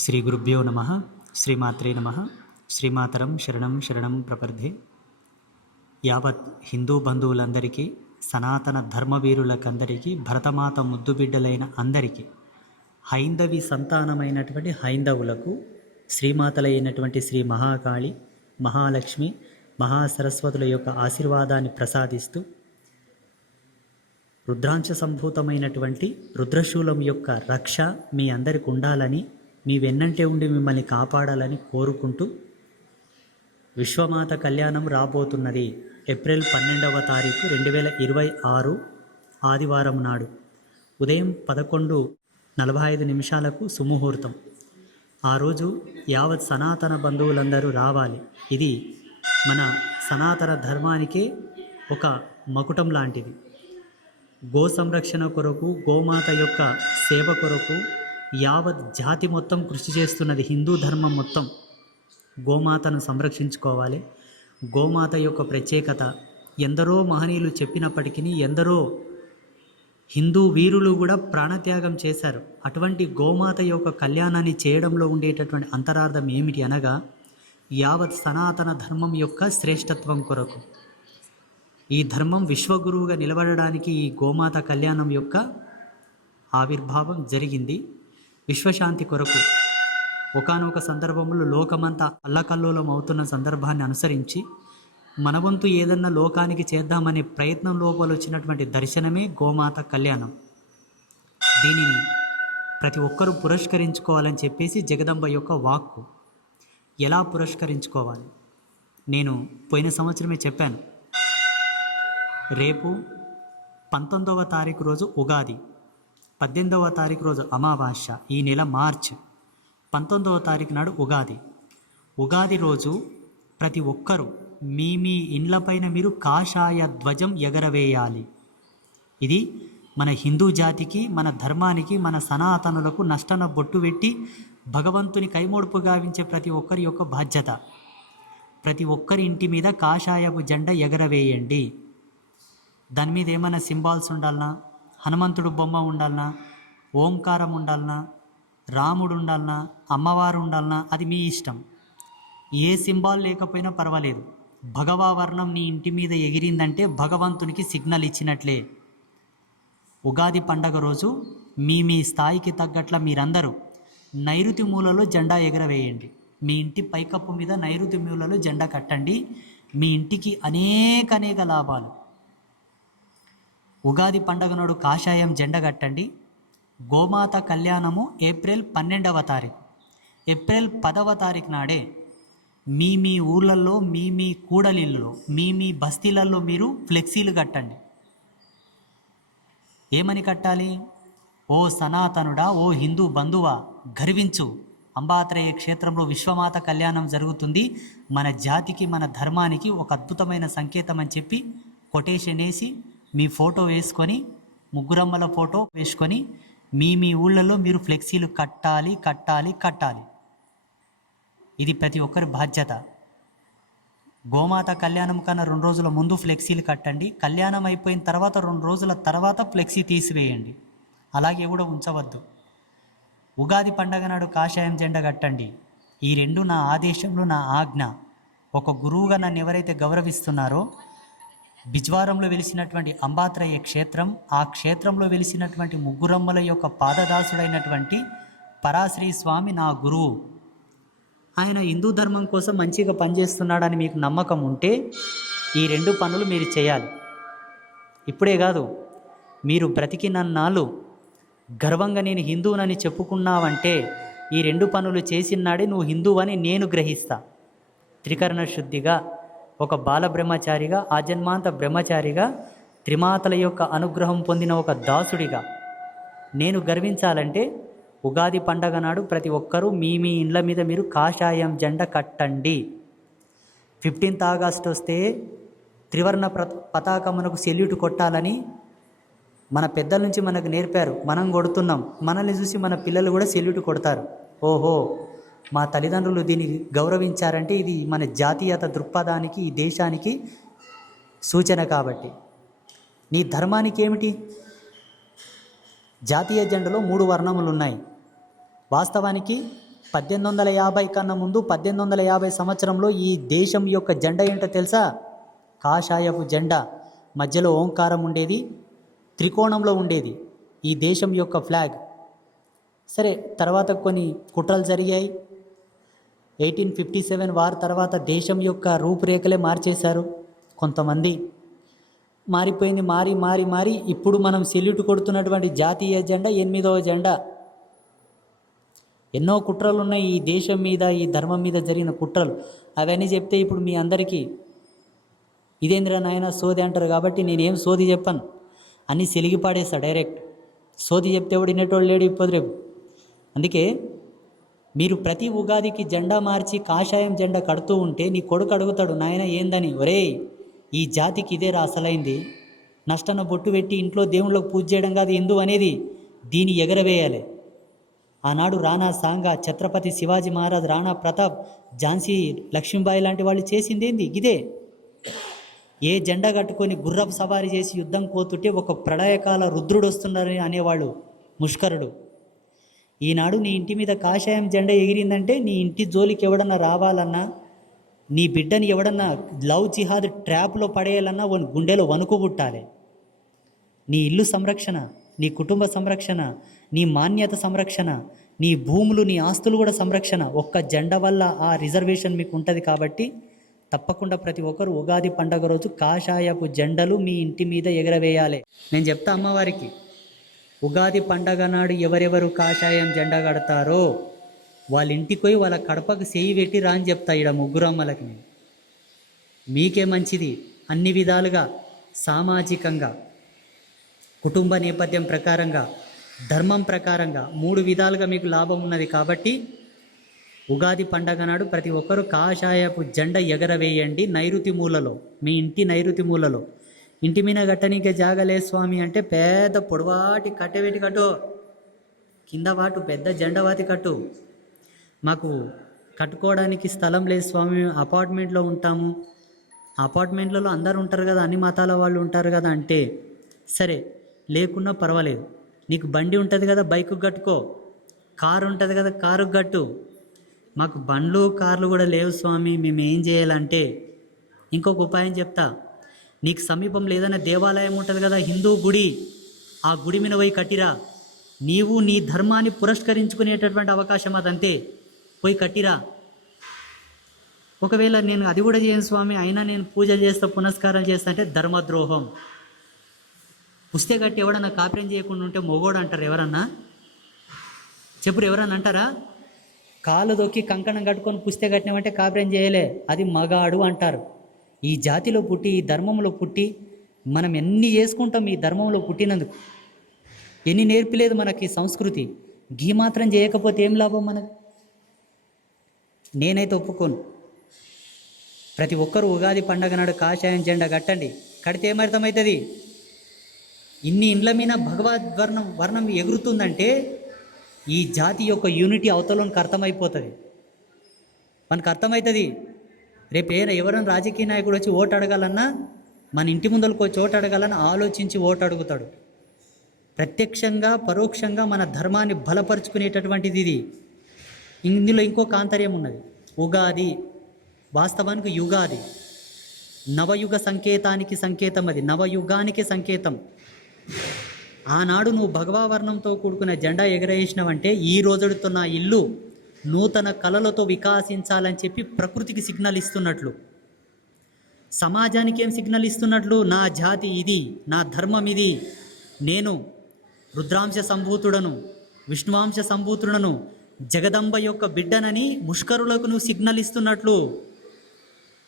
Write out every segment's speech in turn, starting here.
శ్రీ గురుభ్యో నమ. శ్రీమాత్రే నమ. శ్రీమాతరం శరణం శరణం ప్రపర్ధే. యావత్ హిందూ బంధువులందరికీ, సనాతన ధర్మవీరులకందరికీ, భరతమాత ముద్దుబిడ్డలైన అందరికీ, హైందవి సంతానమైనటువంటి హైందవులకు శ్రీమాతలైనటువంటి శ్రీ మహాకాళి, మహాలక్ష్మి, మహాసరస్వతుల యొక్క ఆశీర్వాదాన్ని ప్రసాదిస్తూ, రుద్రాంశ సంభూతమైనటువంటి రుద్రశూలం యొక్క రక్ష మీ అందరికి ఉండాలని, మీ వెన్నంటే ఉండి మిమ్మల్ని కాపాడాలని కోరుకుంటూ, విశ్వమాత కళ్యాణం రాబోతున్నది. ఏప్రిల్ 12వ తారీఖు 2026 ఆదివారం నాడు ఉదయం 11:45 సుముహూర్తం. ఆ రోజు యావత్ సనాతన బంధువులందరూ రావాలి. ఇది మన సనాతన ధర్మానికే ఒక మకుటం లాంటిది. గో సంరక్షణ కొరకు, గోమాత యొక్క సేవ కొరకు యావత్ జాతి మొత్తం కృషి చేస్తున్నది. హిందూ ధర్మం మొత్తం గోమాతను సంరక్షించుకోవాలి. గోమాత యొక్క ప్రత్యేకత ఎందరో మహనీయులు చెప్పినప్పటికీ, ఎందరో హిందూ వీరులు కూడా ప్రాణత్యాగం చేశారు. అటువంటి గోమాత యొక్క కళ్యాణాన్ని చేయడంలో ఉండేటటువంటి అంతరార్థం ఏమిటి అనగా, యావత్ సనాతన ధర్మం యొక్క శ్రేష్టత్వం కొరకు, ఈ ధర్మం విశ్వగురువుగా నిలబడడానికి ఈ గోమాత కళ్యాణం యొక్క ఆవిర్భావం జరిగింది. విశ్వశాంతి కొరకు ఒకానొక సందర్భంలో లోకమంతా అల్లకల్లోలం అవుతున్న సందర్భాన్ని అనుసరించి మన వంతు ఏదన్నా లోకానికి చేద్దామనే ప్రయత్నం లోపల వచ్చినటువంటి దర్శనమే గోమాత కళ్యాణం. దీనిని ప్రతి ఒక్కరూ పురస్కరించుకోవాలని చెప్పేసి జగదంబ యొక్క వాక్కు. ఎలా పురస్కరించుకోవాలి? నేను పోయిన సంవత్సరమే చెప్పాను. రేపు 19వ తారీఖు రోజు ఉగాది, 18వ తారీఖు రోజు అమావాస్య. ఈ నెల మార్చ్ 19వ తారీఖు నాడు ఉగాది. ఉగాది రోజు ప్రతి ఒక్కరూ మీ మీ ఇండ్లపైన మీరు కాషాయ ధ్వజం ఎగరవేయాలి. ఇది మన హిందూ జాతికి, మన ధర్మానికి, మన సనాతనులకు నష్టన బొట్టు పెట్టి భగవంతుని కైమోడుపు గావించే ప్రతి ఒక్కరి యొక్క బాధ్యత. ప్రతి ఒక్కరి ఇంటి మీద కాషాయపు జెండా ఎగరవేయండి. దాని మీద ఏమైనా సింబాల్స్ ఉండాలనా, హనుమంతుడు బొమ్మ ఉండాలనా, ఓంకారం ఉండాలనా, రాముడు ఉండాలనా, అమ్మవారు ఉండాలనా, అది మీ ఇష్టం. ఏ సింబాల్ లేకపోయినా పర్వాలేదు. భగవా వర్ణం నీ ఇంటి మీద ఎగిరిందంటే భగవంతునికి సిగ్నల్ ఇచ్చినట్లే. ఉగాది పండగ రోజు మీ మీ స్థాయికి తగ్గట్ల మీరందరూ నైరుతి మూలలో జెండా ఎగరవేయండి. మీ ఇంటి పైకప్పు మీద నైరుతి మూలలో జెండా కట్టండి. మీ ఇంటికి అనేక లాభాలు. ఉగాది పండగ నాడు కాషాయం జెండా కట్టండి. గోమాత కళ్యాణము ఏప్రిల్ 12వ తారీఖు. ఏప్రిల్ 10వ తారీఖు నాడే మీ మీ ఊళ్ళల్లో, మీ మీ కూడలిల్లో, మీ మీ బస్తీలలో మీరు ఫ్లెక్సీలు కట్టండి. ఏమని కట్టాలి? ఓ సనాతనుడా, ఓ హిందూ బంధువా, గర్వించు. అంబాత్రేయ క్షేత్రంలో విశ్వమాత కళ్యాణం జరుగుతుంది. మన జాతికి, మన ధర్మానికి ఒక అద్భుతమైన సంకేతం అని చెప్పి కొటేషన్ వేసి, మీ ఫోటో వేసుకొని, ముగ్గురమ్మల ఫోటో వేసుకొని మీ మీ ఊళ్ళలో మీరు ఫ్లెక్సీలు కట్టాలి. ఇది ప్రతి ఒక్కరి బాధ్యత. గోమాత కళ్యాణం కన్నా 2 రోజుల ముందు ఫ్లెక్సీలు కట్టండి. కళ్యాణం అయిపోయిన తర్వాత 2 రోజుల తర్వాత ఫ్లెక్సీ తీసివేయండి. అలాగే కూడా ఉంచవద్దు. ఉగాది పండగ నాడు కాషాయం జెండా కట్టండి. ఈ 2 నా ఆదేశంలో, నా ఆజ్ఞ. ఒక గురువుగా నన్ను ఎవరైతే గౌరవిస్తున్నారో, బిజ్వారంలో వెలిసినటువంటి అంబాత్రేయ క్షేత్రం, ఆ క్షేత్రంలో వెలిసినటువంటి ముగ్గురమ్మల యొక్క పాదదాసుడైనటువంటి పరాశ్రీ స్వామి నా గురువు. ఆయన హిందూ ధర్మం కోసం మంచిగా పనిచేస్తున్నాడని మీకు నమ్మకం ఉంటే ఈ 2 పనులు మీరు చేయాలి. ఇప్పుడే కాదు, మీరు బ్రతికినన్నాళ్ళు గర్వంగా నేను హిందువునని చెప్పుకున్నావంటే ఈ 2 పనులు చేసినాడే నువ్వు హిందువని నేను గ్రహిస్తా. త్రికరణ శుద్ధిగా, ఒక బాల బ్రహ్మచారిగా, ఆజన్మాంత బ్రహ్మచారిగా, త్రిమాతల యొక్క అనుగ్రహం పొందిన ఒక దాసుడిగా నేను గర్వించాలంటే ఉగాది పండగ నాడు ప్రతి ఒక్కరూ మీ మీ ఇండ్ల మీద మీరు కాషాయం జెండా కట్టండి. 15th ఆగస్ట్ వస్తే త్రివర్ణ పతాకమునకు సెల్యూట్ కొట్టాలని మన పెద్దల నుంచి మనకు నేర్పారు. మనం కొడుతున్నాం. మనల్ని చూసి మన పిల్లలు కూడా సెల్యూట్ కొడతారు. ఓహో, మా తల్లిదండ్రులు దీన్ని గౌరవించారంటే ఇది మన జాతీయత దృక్పథానికి, ఈ దేశానికి సూచన. కాబట్టి నీ ధర్మానికి ఏమిటి? జాతీయ జెండాలో 3 వర్ణములు ఉన్నాయి. వాస్తవానికి 1850 కన్నా ముందు 1850 సంవత్సరంలో ఈ దేశం యొక్క జెండా ఏంటో తెలుసా? కాషాయపు జెండా, మధ్యలో ఓంకారం ఉండేది, త్రికోణంలో ఉండేది ఈ దేశం యొక్క ఫ్లాగ్. సరే, తర్వాత కొన్ని కుట్రలు జరిగాయి. 1857 వార్ తర్వాత దేశం యొక్క రూపురేఖలే మార్చేశారు కొంతమంది. మారిపోయింది. మారి ఇప్పుడు మనం సెల్యూట్ కొడుతున్నటువంటి జాతీయ జెండా 8వ జెండా. ఎన్నో కుట్రలు ఉన్నాయి ఈ దేశం మీద, ఈ ధర్మం మీద జరిగిన కుట్రలు. అవన్నీ చెప్తే ఇప్పుడు మీ అందరికీ ఇదేంద్ర నాయన సోది అంటారు. కాబట్టి నేనేం సోది చెప్పాను, అన్నీ సెలిగి పాడేస్తా డైరెక్ట్. సోది చెప్తే ఎవడు వినేటోళ్ళు లేడు ఇప్పుడు రేపు. అందుకే మీరు ప్రతి ఉగాదికి జెండా మార్చి కాషాయం జెండా కడుతూ ఉంటే నీ కొడుకు అడుగుతాడు, నాయన ఏందని? ఒరేయ్, ఈ జాతికి ఇదే అసలైంది. నష్టన బొట్టు పెట్టి ఇంట్లో దేవుళ్ళకు పూజ చేయడం కాదు హిందూ అనేది, దీన్ని ఎగరవేయాలి. ఆనాడు రాణా సాంగా, ఛత్రపతి శివాజీ మహారాజ్, రాణా ప్రతాప్, ఝాన్సీ లక్ష్మీబాయి లాంటి వాళ్ళు చేసింది ఏంది? ఇదే. ఏ జెండా కట్టుకొని గుర్రపు సవారీ చేసి యుద్ధం పోతుంటే ఒక ప్రళయకాల రుద్రుడు వస్తున్నారని అనేవాళ్ళు ముష్కరుడు. ఈనాడు నీ ఇంటి మీద కాషాయం జెండా ఎగిరిందంటే నీ ఇంటి జోలికి ఎవడన్నా రావాలన్నా, నీ బిడ్డని ఎవడన్నా లవ్ జిహాద్ ట్రాప్లో పడేయాలన్నా గుండెలో వణుకు పుట్టాలి. నీ ఇల్లు సంరక్షణ, నీ కుటుంబ సంరక్షణ, నీ మాన్యత సంరక్షణ, నీ భూములు, నీ ఆస్తులు కూడా సంరక్షణ ఒక్క జెండా వల్ల ఆ రిజర్వేషన్ మీకు ఉంటుంది. కాబట్టి తప్పకుండా ప్రతి ఒక్కరు ఉగాది పండగ రోజు కాషాయపు జెండలు మీ ఇంటి మీద ఎగరవేయాలి. నేను చెప్తా అమ్మవారికి, ఉగాది పండగ నాడు ఎవరెవరు కాషాయం జెండా కడతారో వాళ్ళ ఇంటికి పోయి వాళ్ళ కడపకు చేయి పెట్టి రా అని చెప్తా. ఇక్కడ ముగ్గురమ్మలకి నేను, మీకే మంచిది. అన్ని విధాలుగా, సామాజికంగా, కుటుంబ నేపథ్యం ప్రకారంగా, ధర్మం ప్రకారంగా 3 విధాలుగా మీకు లాభం ఉన్నది. కాబట్టి ఉగాది పండగ నాడు ప్రతి ఒక్కరూ కాషాయపు జెండా ఎగరవేయండి. నైరుతి మూలలో, మీ ఇంటి నైరుతి మూలలో. ఇంటి మీద కట్టనీకే జాగలే స్వామి అంటే పెద్ద పొడవాటి కట్టెవేటి కట్టు, కింద వాటు పెద్ద జెండవాతి కట్టు. మాకు కట్టుకోవడానికి స్థలం లేదు స్వామి, అపార్ట్మెంట్లో ఉంటాము, అపార్ట్మెంట్లలో అందరు ఉంటారు కదా, అన్ని మతాల వాళ్ళు ఉంటారు కదా అంటే, సరే లేకున్నా పర్వాలేదు. నీకు బండి ఉంటుంది కదా, బైకు కట్టుకో. కారు ఉంటుంది కదా, కారు కట్టు. మాకు బండ్లు కార్లు కూడా లేవు స్వామి, మేము ఏం చేయాలంటే ఇంకొక ఉపాయం చెప్తా. నీకు సమీపంలో ఏదైనా దేవాలయం ఉంటుంది కదా, హిందూ గుడి, ఆ గుడి మీద పోయి కట్టిరా. నీవు నీ ధర్మాన్ని పురస్కరించుకునేటటువంటి అవకాశం అదంతే. పోయి కట్టిరా. ఒకవేళ నేను అది కూడా చేయను స్వామి, అయినా నేను పూజలు చేస్తా, పునస్కారాలు చేస్తా అంటే ధర్మద్రోహం. పుస్తే కట్టి ఎవడన్నా కాపురం చేయకుండా ఉంటే మొగోడు అంటారు ఎవరన్నా? చెప్పుడు, ఎవరన్నా అంటారా? కాలు దొక్కి కంకణం కట్టుకొని పుస్తే కట్టినామంటే కాపురం చేయలే, అది మగాడు అంటారు. ఈ జాతిలో పుట్టి, ఈ ధర్మంలో పుట్టి మనం ఎన్ని చేసుకుంటాం ఈ ధర్మంలో పుట్టినందుకు. ఎన్ని నేర్పిలేదు మనకి సంస్కృతి. గీ మాత్రం చేయకపోతే ఏం లాభం మనకు? నేనైతే ఒప్పుకోను. ప్రతి ఒక్కరు ఉగాది పండగ నాడు కాషాయం జెండా కట్టండి. కడితే ఏమర్థమవుతుంది? ఇన్ని ఇండ్ల మీద భగవద్ వర్ణం ఎగురుతుందంటే ఈ జాతి యొక్క యూనిటీ అవతలోనికి అర్థమైపోతుంది. మనకు అర్థమవుతుంది. రేపు ఎవరైనా రాజకీయ నాయకుడు వచ్చి ఓటు అడగాలన్నా, మన ఇంటి ముందరకు వచ్చి ఓటు అడగాలన్నా ఆలోచించి ఓటు అడుగుతాడు. ప్రత్యక్షంగా పరోక్షంగా మన ధర్మాన్ని బలపరుచుకునేటటువంటిది ఇది. ఇందులో ఇంకొక ఆంతర్యం ఉన్నది. ఉగాది వాస్తవానికి యుగాది, నవయుగ సంకేతానికి సంకేతం. అది నవయుగానికి సంకేతం. ఆనాడు నువ్వు భగవావర్ణంతో కూడుకున్న జెండా ఎగరేసినవంటే ఈ రోజుతో నా ఇల్లు నూతన కళలతో వికాసించాలని చెప్పి ప్రకృతికి సిగ్నల్ ఇస్తున్నట్లు, సమాజానికి ఏం సిగ్నల్ ఇస్తున్నట్లు? నా జాతి ఇది, నా ధర్మం ఇది, నేను రుద్రాంశ సంభూతుడను, విష్ణువాంశ సంభూతుడను, జగదంబ యొక్క బిడ్డనని ముష్కరులకు నువ్వు సిగ్నల్ ఇస్తున్నట్లు.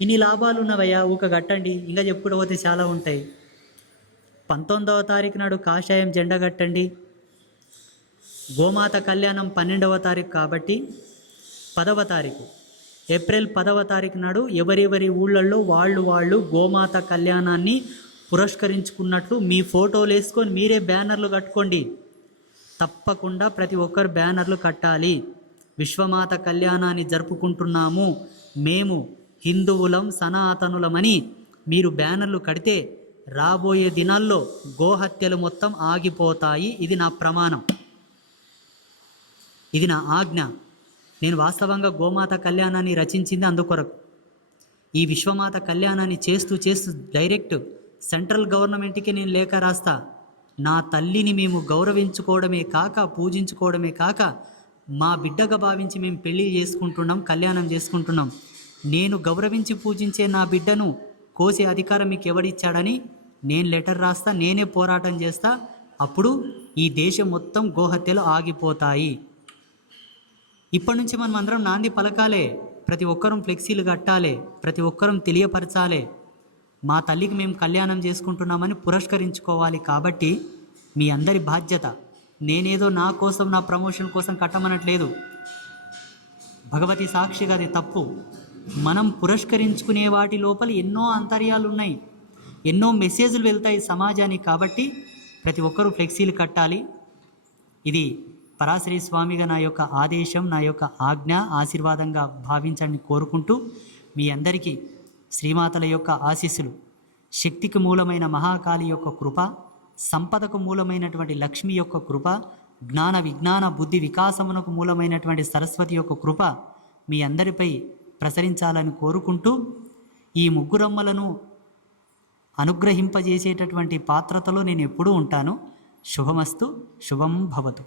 ఇన్ని లాభాలు ఉన్నవయ్యా, ఊక కట్టండి. ఇంకా చెప్పుడు పోతే చాలా ఉంటాయి. 19వ తారీఖు నాడు కాషాయం జెండా కట్టండి. గోమాత కళ్యాణం 12వ తారీఖు కాబట్టి 10వ తారీఖు, ఏప్రిల్ 10వ తారీఖు నాడు ఎవరెవరి ఊళ్ళల్లో వాళ్ళు గోమాత కళ్యాణాన్ని పురస్కరించుకున్నట్లు మీ ఫోటోలు వేసుకొని మీరే బ్యానర్లు కట్టుకోండి. తప్పకుండా ప్రతి ఒక్కరు బ్యానర్లు కట్టాలి. విశ్వమాత కళ్యాణాన్ని జరుపుకుంటున్నాము, మేము హిందువులం, సనాతనులమని మీరు బ్యానర్లు కడితే రాబోయే దినాల్లో గోహత్యలు మొత్తం ఆగిపోతాయి. ఇది నా ప్రమాణం, ఇది నా ఆజ్ఞ. నేను వాస్తవంగా గోమాత కళ్యాణాన్ని రచించింది అందుకొరకు. ఈ విశ్వమాత కళ్యాణాన్ని చేస్తూ చేస్తూ డైరెక్ట్ సెంట్రల్ గవర్నమెంట్కి నేను లేఖ రాస్తా. నా తల్లిని మేము గౌరవించుకోవడమే కాక, పూజించుకోవడమే కాక, మా బిడ్డగా భావించి మేము పెళ్ళి చేసుకుంటున్నాం, కళ్యాణం చేసుకుంటున్నాం. నేను గౌరవించి పూజించే నా బిడ్డను కోసే అధికారం మీకు ఎవడిచ్చాడని నేను లెటర్ రాస్తా, నేనే పోరాటం చేస్తా. అప్పుడు ఈ దేశం మొత్తం గోహత్యలు ఆగిపోతాయి. ఇప్పటి నుంచి మనం అందరం నాంది పలకాలే, ప్రతి ఒక్కరం ఫ్లెక్సీలు కట్టాలి, ప్రతి ఒక్కరం తెలియపరచాలి, మా తల్లికి మేము కళ్యాణం చేసుకుంటున్నామని పురస్కరించుకోవాలి. కాబట్టి మీ అందరి బాధ్యత. నేనేదో నా కోసం, నా ప్రమోషన్ కోసం కట్టమనట్లేదు. భగవతి సాక్షిగా అది తప్పు. మనం పురస్కరించుకునే వాటి లోపల ఎన్నో అంతర్యాలు ఉన్నాయి, ఎన్నో మెసేజ్లు వెళ్తాయి సమాజానికి. కాబట్టి ప్రతి ఒక్కరూ ఫ్లెక్సీలు కట్టాలి. ఇది పరాశరి స్వామిగా నా యొక్క ఆదేశం, నా యొక్క ఆజ్ఞ, ఆశీర్వాదంగా భావించండి కోరుకుంటూ, మీ అందరికీ శ్రీమాతల యొక్క ఆశీస్సులు, శక్తికి మూలమైన మహాకాళి యొక్క కృప, సంపదకు మూలమైనటువంటి లక్ష్మి యొక్క కృప, జ్ఞాన విజ్ఞాన బుద్ధి వికాసమునకు మూలమైనటువంటి సరస్వతి యొక్క కృప మీ అందరిపై ప్రసరించాలని కోరుకుంటూ, ఈ ముగ్గురమ్మలను అనుగ్రహింపజేసేటటువంటి పాత్రతలో నేను ఎప్పుడూ ఉంటాను. శుభమస్తు, శుభం భవతు.